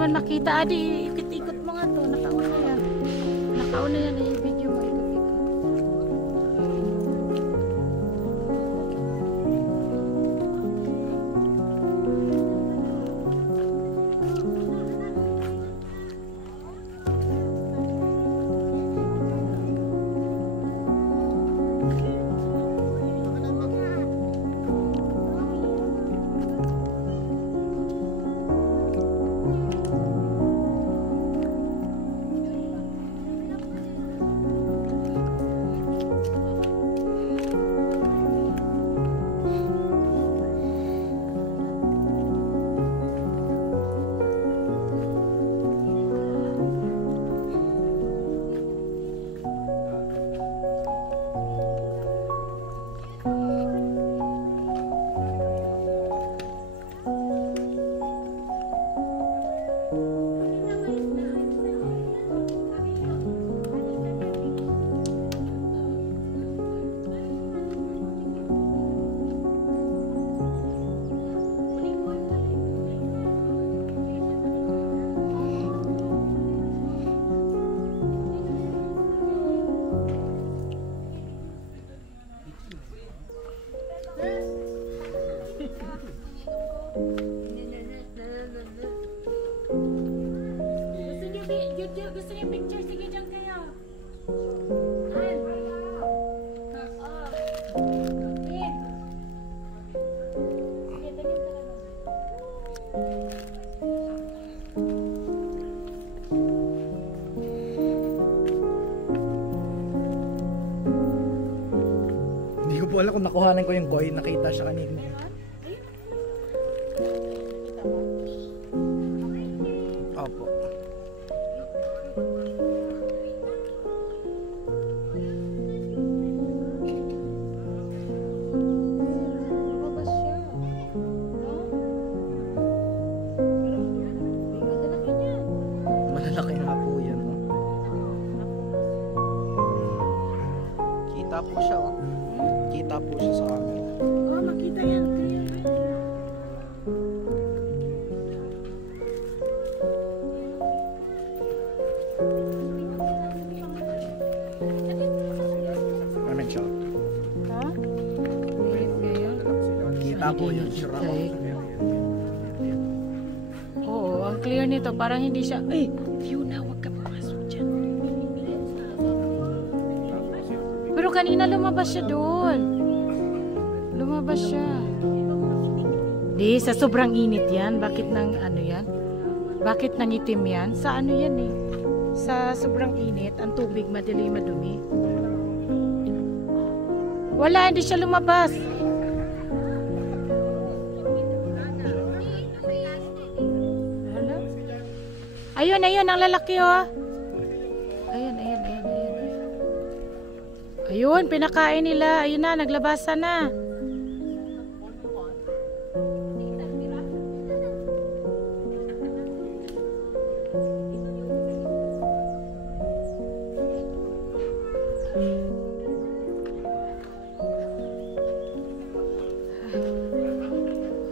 naman makita. Adi, ikot-ikot mo nga to. Nakauna yan. Nakauna yan. I-video mo. Ikot-ikot. Gusto niyo picture? Sige dyan kayo. Hindi ko po alam kung nakuhanan ko yung coin. Nakita siya kanina. Opo. Malalaki nga po yan. Oh. Kita po siya. Oh. Kita po siya sa camera. Oh, makita yan. Amen siya. Ha? Kita po yung sira. Oo, ang clear nito. Parang hindi siya... Ay! View na, huwag ka pumasok dyan. Pero kanina lumabas siya doon. Lumabas siya. Di, sa sobrang init yan. Bakit nang ano yan? Bakit nang itim yan? Sa ano yan eh? Sa sobrang init, ang tubig madumi. Wala, hindi siya lumabas. Ayun, ang lalaki oh. Ayun. Ayun, pinakain nila. Ayun na, naglabasan na.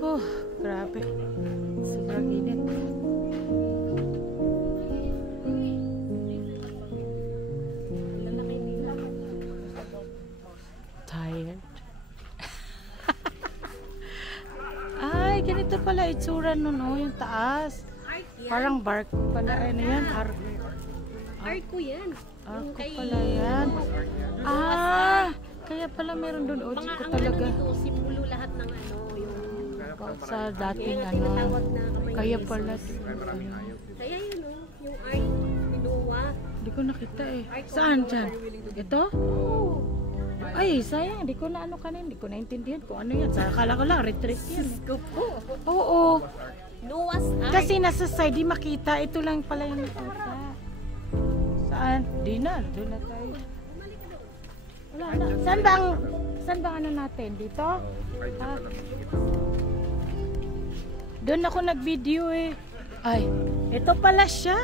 Oh, grabe. Sobrang init. Tired. Ay, ganito pala itsura nun, oh, yung taas. Parang bark pala. Ano yan? Arko yan. Arko pala yan. Ah, kaya pala meron doon. Oh, Mga ko ang talaga. ano nito, simbolo lahat ng ano, yung Sa dating yung ano. tinatawag na kamay Kaya ng pala. Jesus. Kaya yun oh, yung art ni Noah. Hindi ko nakita eh. Saan dyan? Ito? Ay, sayang. Hindi ko na ano kanin. Hindi ko naintindihan kung ano yan. Akala ko lang, retreat yan. Oo. Noah's Ark. Kasi nasa side, di makita. Ito lang pala yung nakita. Saan? Di na. Doon na tayo. Wala na. Saan bang ano natin? Dito? Ah. Doon ako nag-video eh. Ay, ito pala siya.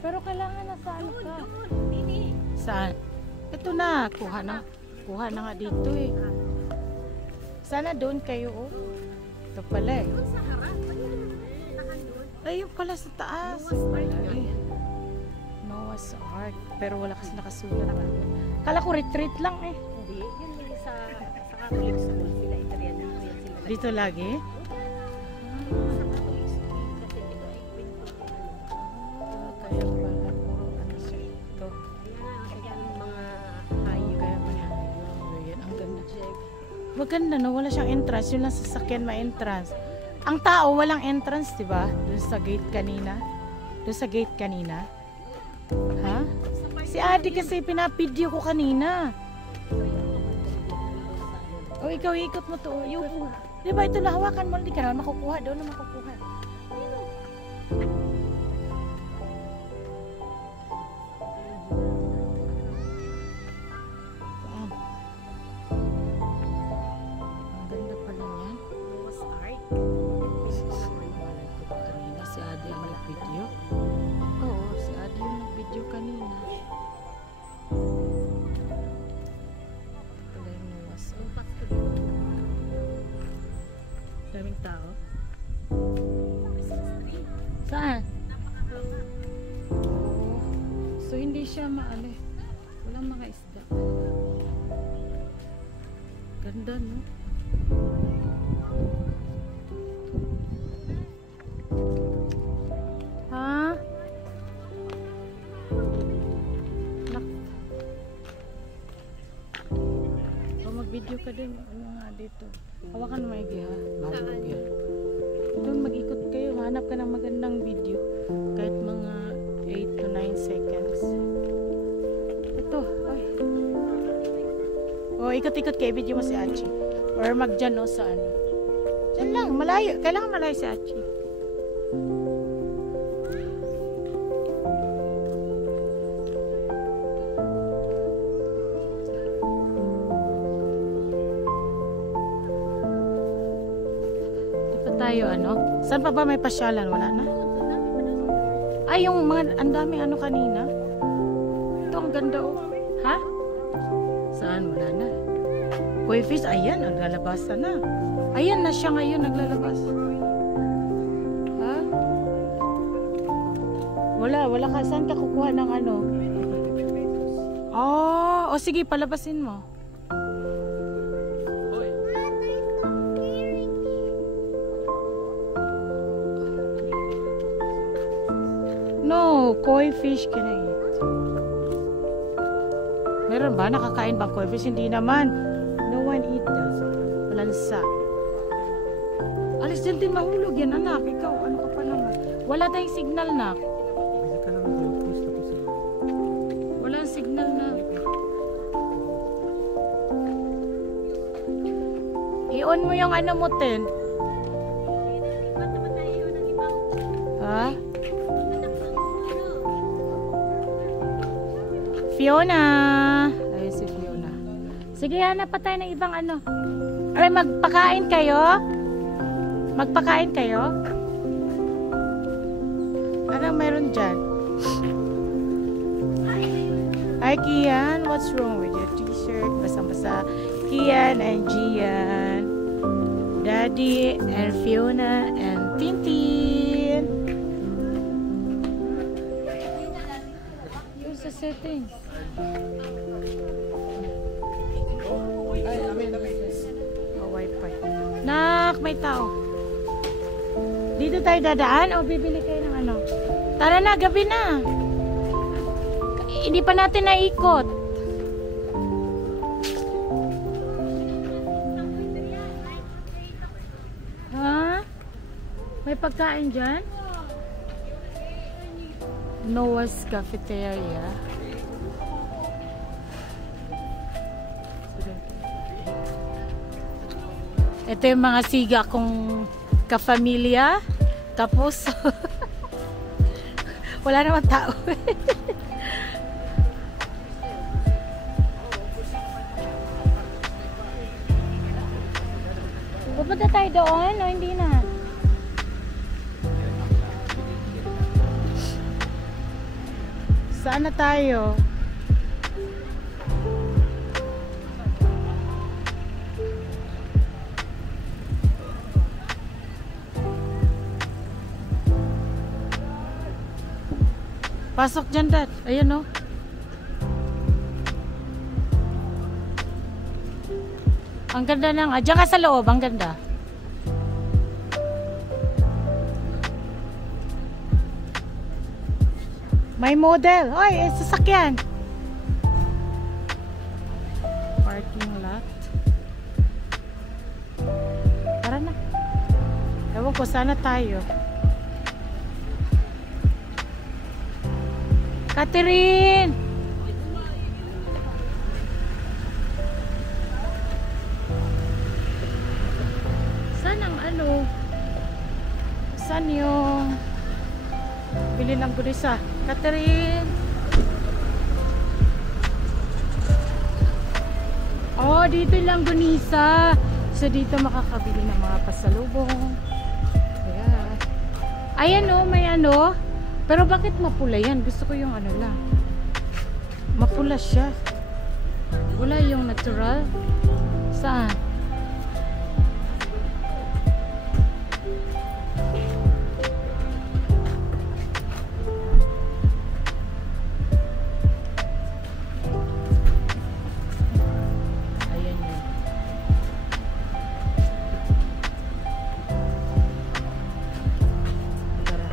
Pero kailangan na sa ano ka. Saan? Ito na. Kuha na nga dito eh. Sana doon kayo oh. Ito pala eh. Ayun pala sa taas. Noah's Ark nga Wala, eh. yan. Noah's Ark. Pero wala kasi nakasulat naman. Kala ko retreat lang eh. Hindi, yun yung sa Catholic school sila Italian. Yan sila. Dito lagi. Sa Catholic school kasi ito ay kwento. Kaya pala puro ano siya ito. Kaya mga Hayop. Kaya pala. Ayan, ang ganda. Maganda no, wala siyang entrance. Yun lang sasakyan may entrance. Ang tao walang entrance, di ba? Doon sa gate kanina. Doon sa gate kanina. Ha? Si Adi kasi pinapidyo ko kanina. O ikaw ikot mo to. Yung, di ba ito lahawakan mo, hindi ka naman makukuha. Doon na makukuha. Saan? Ang ganda pala niyan. Noah's Ark. Malay ko ba kanina si Adi ang nag-video? Oo, si Adi yung nag-video kanina. Pala yung Noah's Ark. Yung pasto dito. Daming tao. Christmas tree. Saan? Napakahaba. Oo. So hindi siya maano eh. Walang mga isda. Ganda no? Ha? Nak. O mag-video ka din. Ano nga dito. Hawakan mo maigi ha. Mahulog yan. Doon mag-ikot kayo. Hanap ka ng magandang video. Kahit mga 8 to 9 seconds. Ito. Ay. O, ikot-ikot kayo. Video mo si Achi. Or mag-dyan o sa ano. Diyan lang. Malayo. Kailangan malayo si Achi. Di pa tayo ano? Saan pa ba may pasyalan? Wala na? Ay, yung mga, ang daming ano kanina. Ito, ang ganda oh. Ha? Saan? Wala na. Koi fish, ayan, naglalabas na. Ayan na siya ngayon, naglalabas. Ha? Wala ka. Saan ka kukuha ng ano? Oh, o sige, palabasin mo. No, koi fish can I eat? Meron ba? Nakakain bang koi fish? Hindi naman. No one eat that. Malansa. Alis dyan din mahulog yan, anak. Ikaw, ano ka pa naman? Wala tayong signal, nak. Walang signal na. I-on mo yung ano mo, Ten. Iwan naman tayo ng ibang Ha? anak ng Fiona. Ayun si Fiona. Sige, hanap pa tayo ng ibang ano. Ay, magpakain kayo? Magpakain kayo? Anong meron dyan? Hi, Kian. What's wrong with your t-shirt? Basang-basa. Kian and Gian. Daddy and Fiona and Tintin. Yung sa settings. Oh, wifi. Nak, may tao. Dito tayo dadaan o bibili kayo ng ano? Tara na, gabi na. Hindi pa natin naikot. Ha? May pagkain dyan? Noah's Cafeteria. Ito yung mga siga kong kafamilya, kapuso. Wala naman tao. Pupunta tayo doon o hindi na? Saan na tayo? Pasok dyan, Dad. Ayan, oh. Ang ganda ng... Diyan ka sa loob. Ang ganda. May model. Oy, sasakyan. Parking lot. Tara na. Ewan ko, sana tayo. Catherine! Saan ang ano? Saan yung bili ng gurisa? Catherine! Oh, dito lang gunisa. So dito makakabili ng mga pasalubong. Yeah. Ayan oh, may ano. Pero bakit mapula yan? Gusto ko yung ano lang. Mapula siya. Wala yung natural. Saan? Ayan yun. Tara.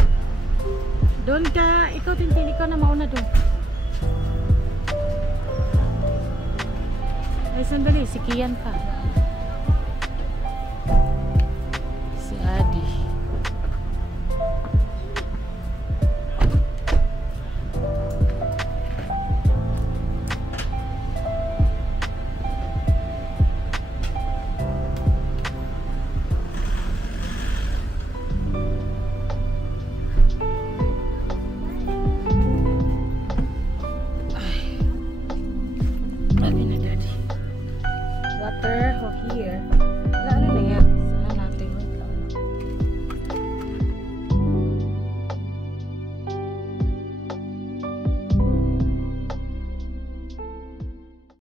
Doon ka, ikaw Tintin, ikaw na mauna doon. Ay, sandali, si Kian pa.